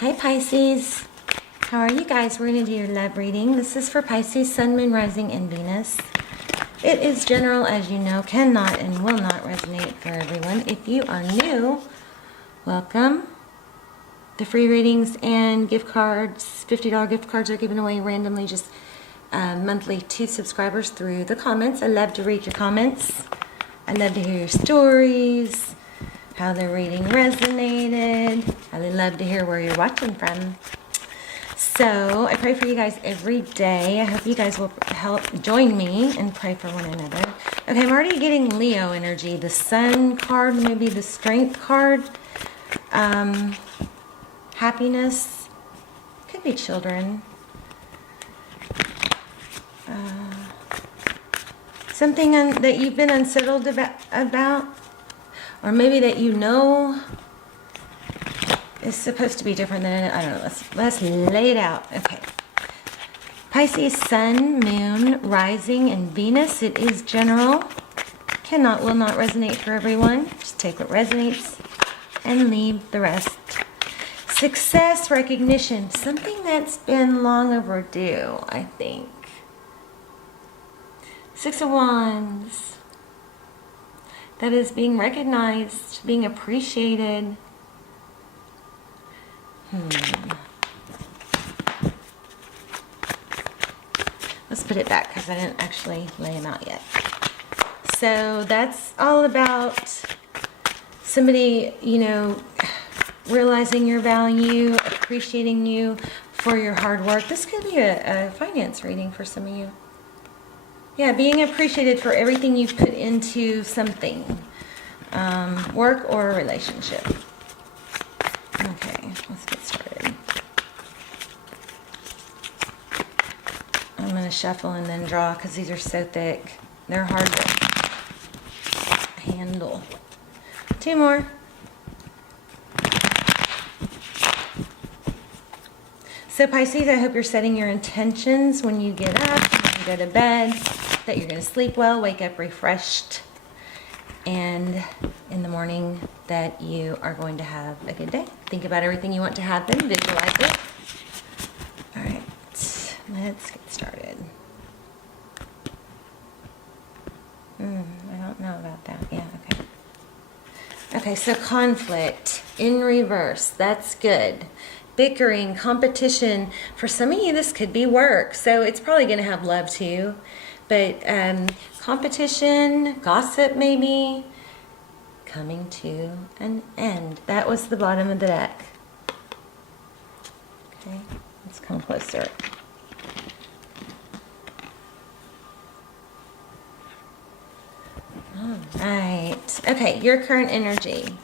Hi Pisces, how are you guys? We're going to do your love reading. This is for Pisces, Sun, Moon, Rising, and Venus. It is general, as you know, cannot and will not resonate for everyone. If you are new, welcome. The free readings and gift cards, $50 gift cards are given away randomly, just monthly to subscribers through the comments. I love to read your comments. I love to hear your stories, how the reading resonated. I love to hear where you're watching from. So I pray for you guys every day. I hope you guys will help join me and pray for one another. Okay, I'm already getting Leo energy. The Sun card, maybe the Strength card. Happiness. Could be children. Something that you've been unsettled about. Or maybe that you know is supposed to be different than, I don't know, let's lay it out. Okay. Pisces, Sun, Moon, Rising, and Venus. It is general. Cannot, will not resonate for everyone. Just take what resonates and leave the rest. Success, recognition. Something that's been long overdue, I think. Six of Wands. That is being recognized, being appreciated. Let's put it back because I didn't actually lay them out yet. So that's all about somebody, you know, realizing your value, appreciating you for your hard work. This could be a finance reading for some of you. Yeah, being appreciated for everything you've put into something, work or a relationship. Okay, let's get started. I'm going to shuffle and then draw because these are so thick. They're hard to handle. Two more. So Pisces, I hope you're setting your intentions when you get up, when you go to bed, that you're going to sleep well, wake up refreshed, and in the morning that you are going to have a good day. Think about everything you want to happen, visualize it. All right, let's get started. I don't know about that. Yeah, okay. Okay, so conflict in reverse. That's good. Bickering, competition. For some of you, this could be work. So it's probably going to have love too. But competition, gossip maybe, coming to an end. That was the bottom of the deck. Okay, let's come closer. All right. Okay, your current energy.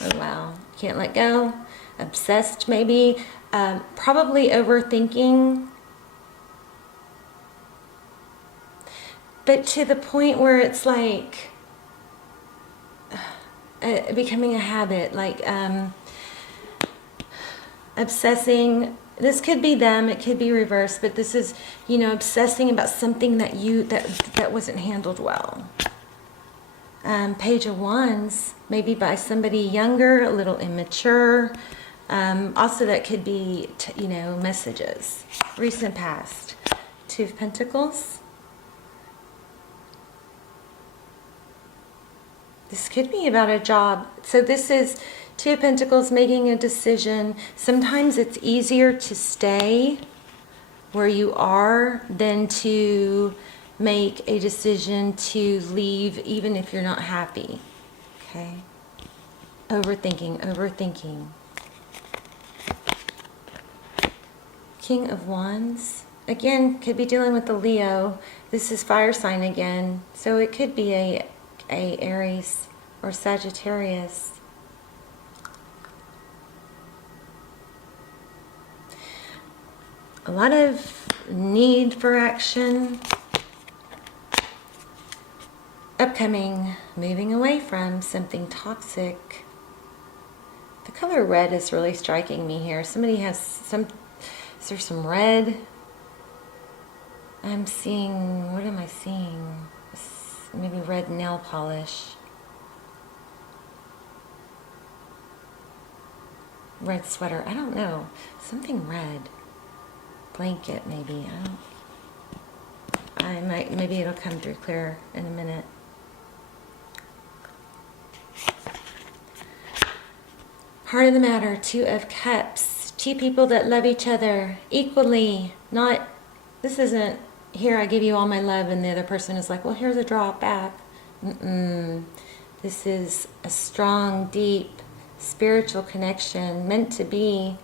Oh, wow. Can't let go. Obsessed maybe. Probably overthinking. But to the point where it's like becoming a habit, like obsessing. This could be them, it could be reversed, but this is, you know, obsessing about something that that wasn't handled well. Page of Wands, maybe by somebody younger, a little immature. Also, that could be, you know, messages, recent past. Two of Pentacles. This could be about a job. So this is Two of Pentacles, making a decision. Sometimes it's easier to stay where you are than to make a decision to leave even if you're not happy. Okay? Overthinking, overthinking. King of Wands. Again, could be dealing with the Leo. This is fire sign again. So it could be a Aries or Sagittarius. A lot of need for action. Upcoming, moving away from something toxic. The color red is really striking me here. Somebody has some, is there some red? I'm seeing, what am I seeing? Maybe red nail polish. red sweater. I don't know. Something red. Blanket, maybe. Maybe it'll come through clear in a minute. Heart of the matter, 2 of Cups. 2 people that love each other equally. Not, this isn't, here I give you all my love and the other person is like, well, here's a drop back. This is a strong, deep, spiritual connection, meant to be.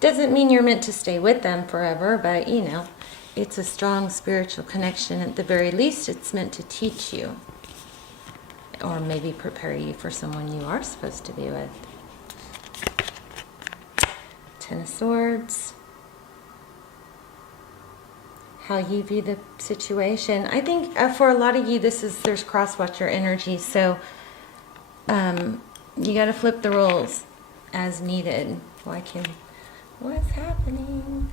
Doesn't mean you're meant to stay with them forever, but you know, it's a strong spiritual connection. At the very least, it's meant to teach you. Or maybe prepare you for someone you are supposed to be with. 10 of Swords. How you view the situation. I think for a lot of you, there's cross-watcher energy, so you got to flip the roles as needed. What's happening?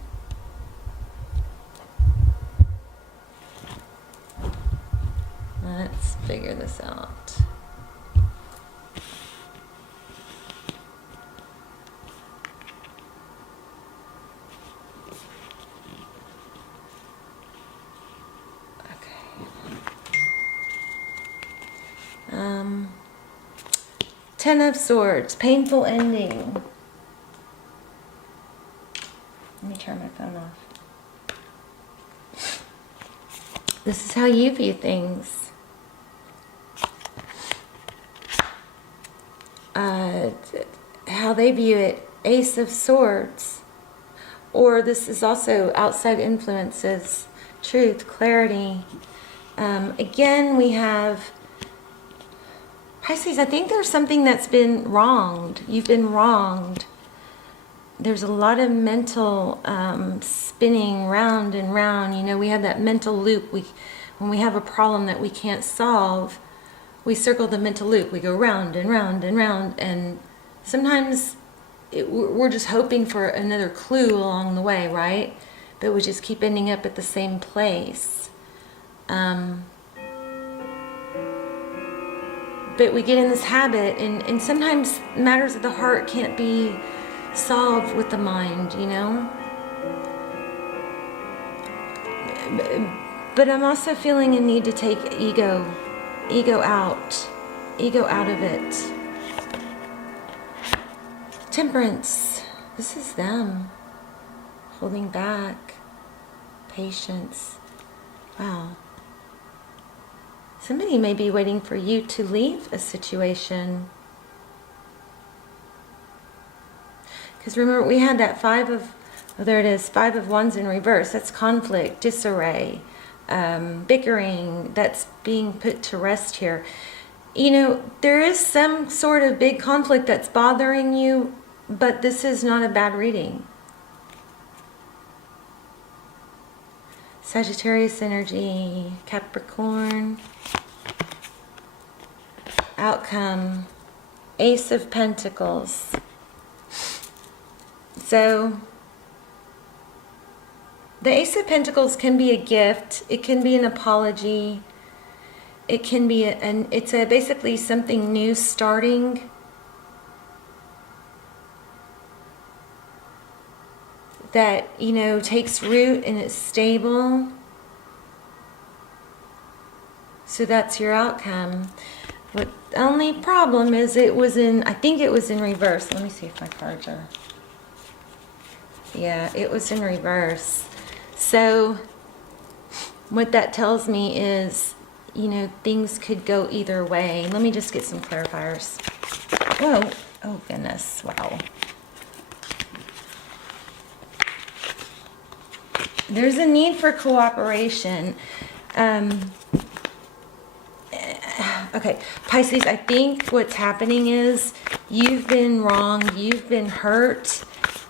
Let's figure this out. Okay. 10 of Swords, painful ending. Let me turn my phone off. This is how you view things. How they view it, Ace of Swords. Or this is also outside influences, truth, clarity. Again, we have Pisces. I think there's something that's been wronged. You've been wronged. There's a lot of mental spinning round and round. You know, we have that mental loop. When we have a problem that we can't solve, we circle the mental loop. We go round and round and round, and sometimes we're just hoping for another clue along the way, right? But we just keep ending up at the same place. But we get in this habit, and sometimes matters of the heart can't be solved with the mind, you know? But I'm also feeling a need to take ego out of it. Temperance, this is them holding back, patience. Wow. Somebody may be waiting for you to leave a situation. Because remember, we had that 5 of Wands in reverse. That's conflict, disarray, bickering that's being put to rest here. You know, there is some sort of big conflict that's bothering you, but this is not a bad reading. Sagittarius energy, Capricorn. Outcome, Ace of Pentacles. So, the Ace of Pentacles can be a gift. It can be an apology. It can be it's basically something new starting. That, you know, takes root and is stable. So that's your outcome. But the only problem is I think it was in reverse. Let me see if my cards are. Yeah, it was in reverse. So what that tells me is, you know, things could go either way. Let me just get some clarifiers. Whoa. Oh, goodness. Wow. There's a need for cooperation. Okay, Pisces, I think what's happening is you've been wronged, you've been hurt,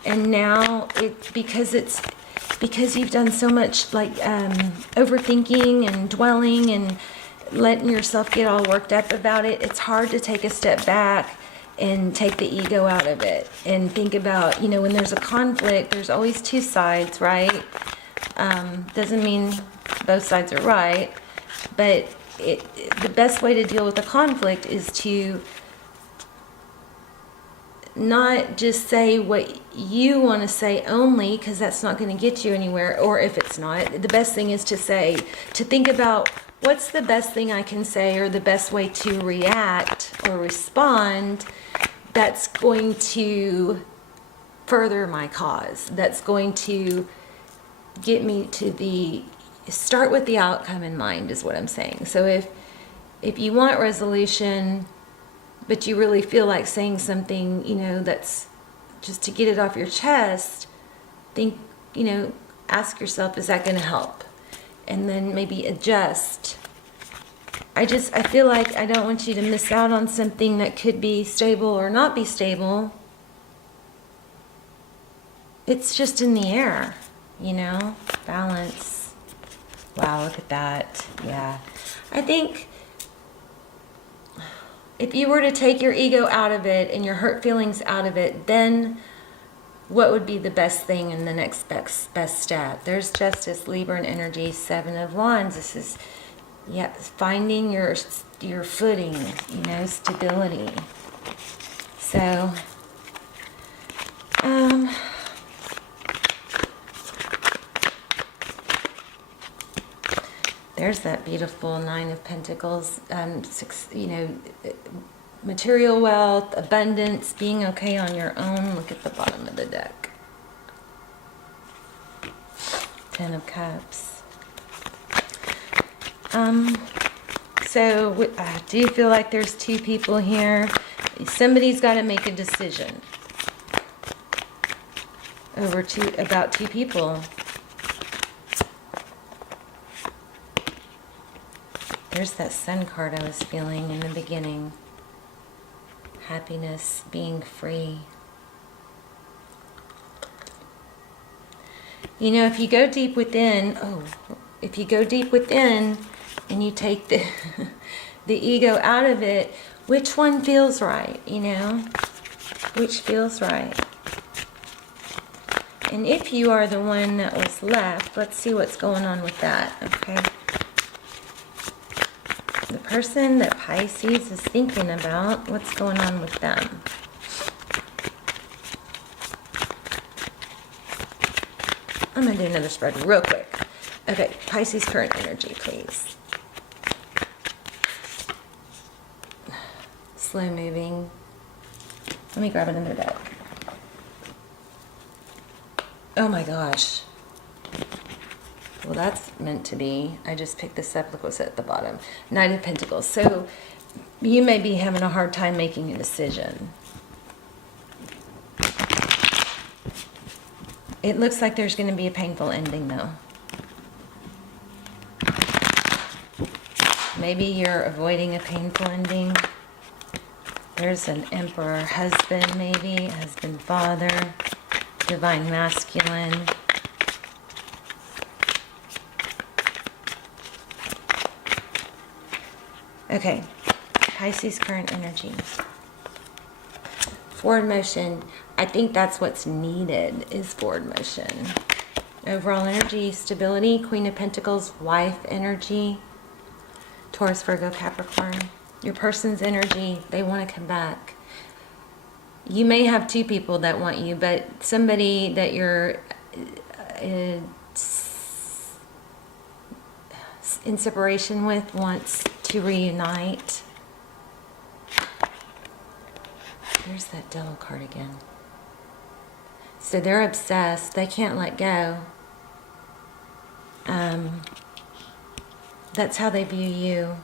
and now because you've done so much like overthinking and dwelling and letting yourself get all worked up about it, it's hard to take a step back and take the ego out of it and think about, you know, when there's a conflict, there's always 2 sides, right? Doesn't mean both sides are right, but the best way to deal with the conflict is to not just say what you want to say only, because that's not going to get you anywhere. Or if it's not, the best thing is to think about what's the best thing I can say, or the best way to react or respond that's going to further my cause, that's going to get me to start with the outcome in mind, is what I'm saying. So if you want resolution, but you really feel like saying something, that's just to get it off your chest, think, ask yourself, is that going to help? And then maybe adjust. I feel like I don't want you to miss out on something that could be stable or not be stable. It's just in the air, balance. Wow, look at that. Yeah. I think if you were to take your ego out of it and your hurt feelings out of it, then what would be the best thing in the next best step? There's Justice, Libra and energy, 7 of Wands. This is, finding your footing, stability. So, there's that beautiful 9 of Pentacles, material wealth, abundance, being okay on your own. Look at the bottom of the deck. 10 of Cups. So I do feel like there's 2 people here. Somebody's got to make a decision about 2 people. There's that Sun card I was feeling in the beginning. Happiness, being free. If you go deep within, and you take the ego out of it, which one feels right, Which feels right? And if you are the one that was left, let's see what's going on with that, okay? The person that Pisces is thinking about, what's going on with them? I'm going to do another spread real quick. Okay, Pisces current energy, please. Slow moving. Let me grab another deck. Oh my gosh. Well, that's meant to be. I just picked this up. Look what's at the bottom. 9 of Pentacles. So you may be having a hard time making a decision. It looks like there's going to be a painful ending, though. Maybe you're avoiding a painful ending. There's an Emperor husband, maybe. Husband, father. Divine masculine. Okay, Pisces current energy. Forward motion. I think that's what's needed, is forward motion. Overall energy, stability, Queen of Pentacles, wife energy, Taurus, Virgo, Capricorn. Your person's energy, they want to come back. You may have 2 people that want you, but somebody that you're in separation with wants to reunite. There's that Devil card again. So they're obsessed. They can't let go. That's how they view you.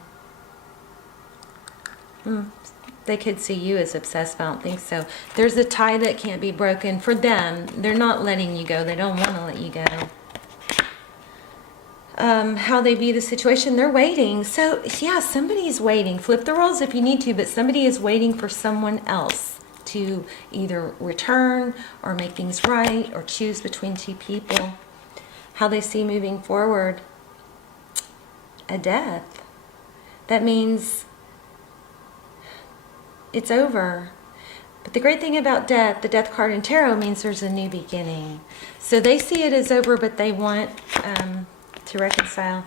They could see you as obsessed, but I don't think so. There's a tie that can't be broken for them. They're not letting you go. They don't want to let you go. How they view the situation, they're waiting. So, yeah, somebody's waiting. Flip the roles if you need to, but somebody is waiting for someone else to either return or make things right or choose between 2 people. How they see moving forward, a death. That means it's over. But the great thing about death, the death card in tarot, means there's a new beginning. So they see it as over, but they want to reconcile.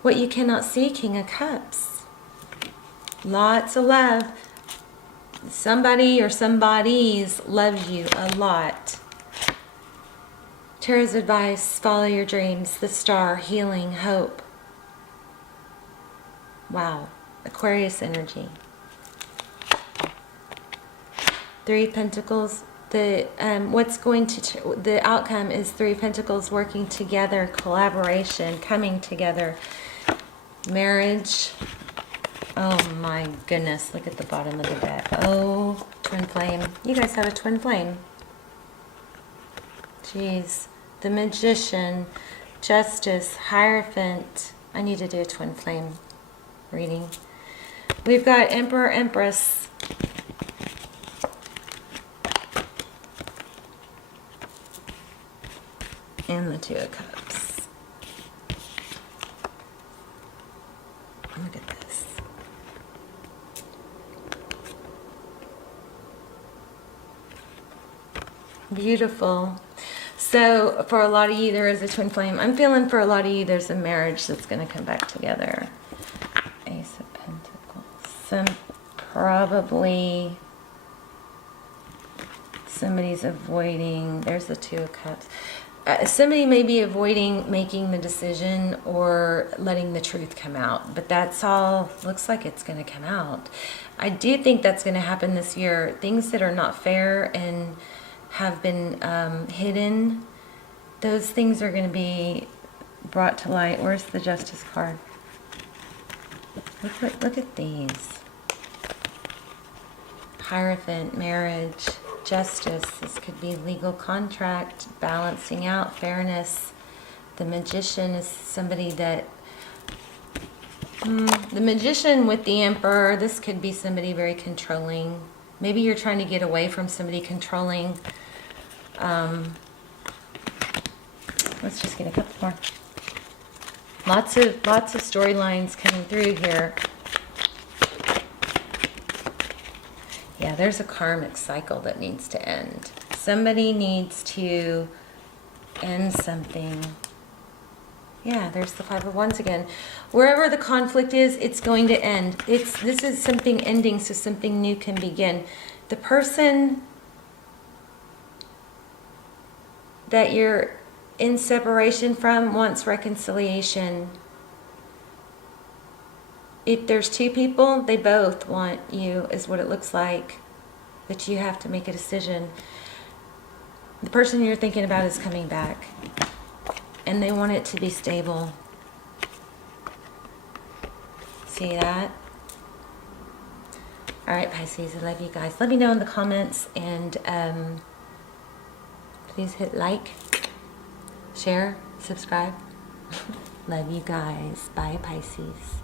What you cannot see, King of Cups. Lots of love. somebody or somebody's loves you a lot. Tarot's advice, follow your dreams, the star, healing, hope. Wow. Aquarius energy. Three of Pentacles. The the outcome is Three of Pentacles working together, collaboration, coming together, marriage. Oh my goodness, look at the bottom of the deck. Oh, twin flame. You guys have a twin flame. Jeez. The Magician, Justice, Hierophant. I need to do a twin flame reading. We've got Emperor, Empress. And the Two of Cups. Look at this. Beautiful. So for a lot of you, there is a twin flame. I'm feeling for a lot of you, there's a marriage that's going to come back together. Ace of Pentacles. Probably somebody's avoiding. There's the Two of Cups. Somebody may be avoiding making the decision or letting the truth come out, but that's all, looks like it's going to come out. I do think that's going to happen this year. Things that are not fair and have been hidden, those things are going to be brought to light. Where's the Justice card? Look at these. Hierophant, marriage, Justice. This could be legal contract, balancing out, fairness. The Magician is somebody that... the Magician with the Emperor, this could be somebody very controlling. Maybe you're trying to get away from somebody controlling. Let's just get a couple more. Lots of storylines coming through here. Yeah, there's a karmic cycle that needs to end. Somebody needs to end something. Yeah, there's the Five of Wands again. Wherever the conflict is, it's going to end. This is something ending, so something new can begin. The person that you're in separation from wants reconciliation. If there's two people, they both want you, is what it looks like. But you have to make a decision. The person you're thinking about is coming back. And they want it to be stable. See that? Alright, Pisces, I love you guys. Let me know in the comments. And please hit like, share, subscribe. Love you guys. Bye, Pisces.